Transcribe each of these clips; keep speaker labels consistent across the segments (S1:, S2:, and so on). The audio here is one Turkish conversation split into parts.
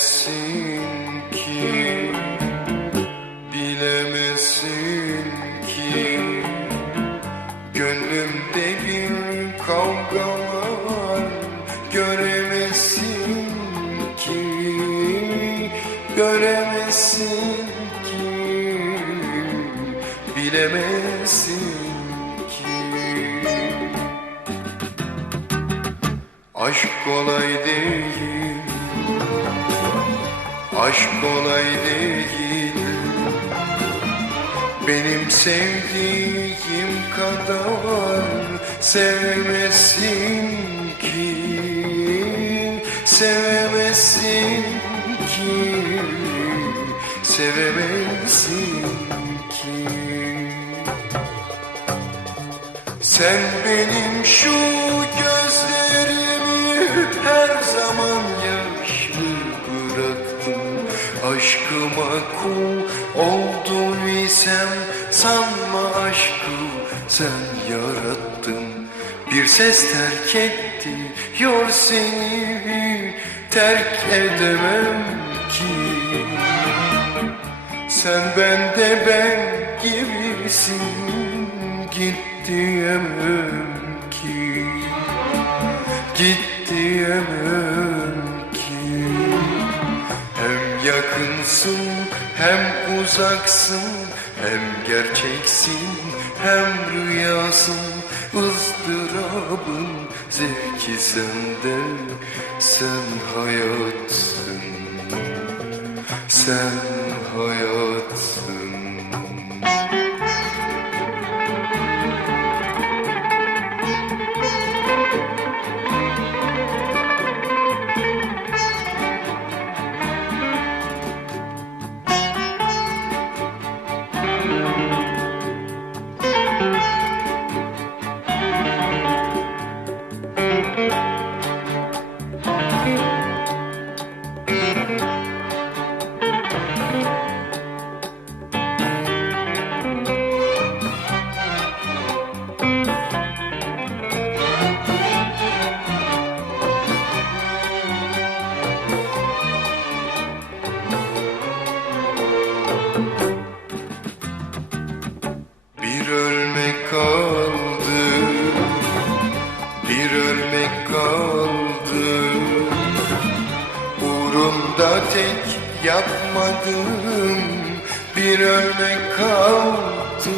S1: bilemesin ki göremesin ki. Göremesin ki bilemesin ki. Aşk kolay değil. Aşk kolay değil Benim sevdiğim kadar sevemezsin ki. Sevemezsin ki. Sevemezsin ki. Sen benim şu gözlerimi Aşkıma kul olduysam sanma aşkı sen yarattın. Bir ses terk etti yor seni terk edemem ki. Sen bende ben gibisin Git diyemem ki. Git diyemem yakınsın hem uzaksın Hem gerçeksin hem rüyasın ızdırabın zevki sende Sen hayatsın sen hayatsın yapmadım. Bir ölmek kaldı.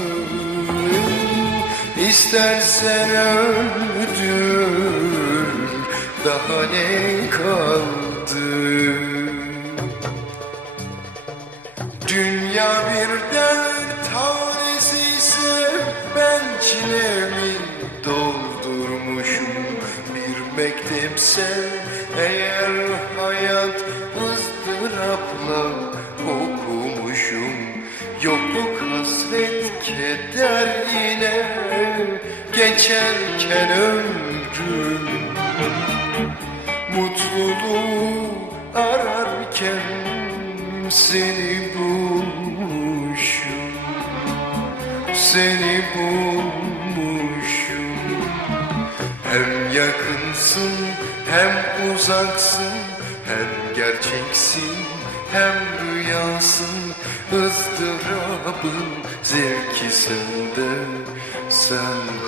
S1: İstersen öldür. Daha ne kaldı? Dünya bir dert tanesi ise ben çilemi doldurmuşum. Bir mektepse eğer hayat ızdırapla okumuşum. Yokluk hasret keder ile geçerken ömrüm Mutluluğu ararken seni bulmuşum. Seni bulmuşum. Hem yakınsın hem uzaksın Hem gerçeksin hem rüyasın ızdırabın zevki sende Sen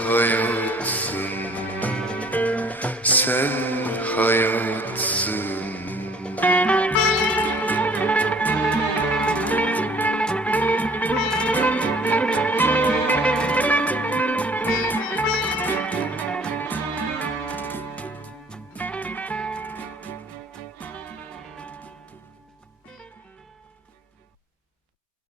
S1: hayatsın. Sen hayatsın